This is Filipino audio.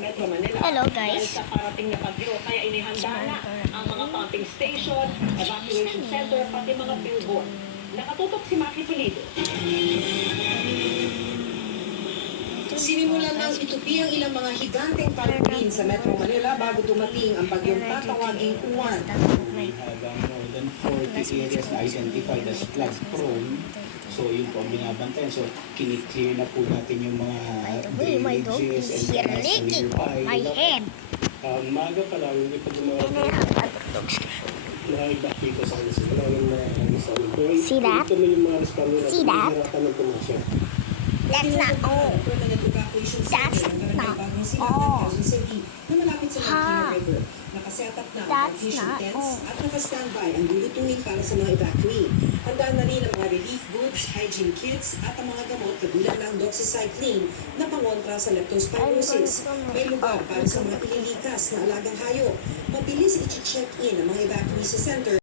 Metro Manila. Hello, Dahil guys. sa parating na bagyo, kaya inihanda na ang mga pumping station, evacuation center, pati mga billboard. Nakatutok si Maki Pulido. Sinimulan ng itupi ang ilang mga higanteng palpurin sa Metro Manila bago dumating ang bagyong tatawaging Uwan. We have more than 40 areas na identified as flood prone. So yun po ang binabantayan. So kiniklear na po natin yung mga My dog is here licking my head. Maga pa lang, hindi pa gumawa po. Nakaiba dito sa alis. Wala nang sa alis. See that? Ito yung mga responder See that? hirapan ng pumasya. That's not all. That's not all. Ha. Nakasetup na ang That's evacuation not tents all. at nakastandby ang lulutuin para sa mga evacuee. Handa na rin ang mga relief goods, hygiene kits at ang mga gamot kabilang ng doxycycline na pangontra sa leptospirosis. May lugar para sa mga ililikas na alagang hayop. Mabilis i-check-in ang mga evacuee sa center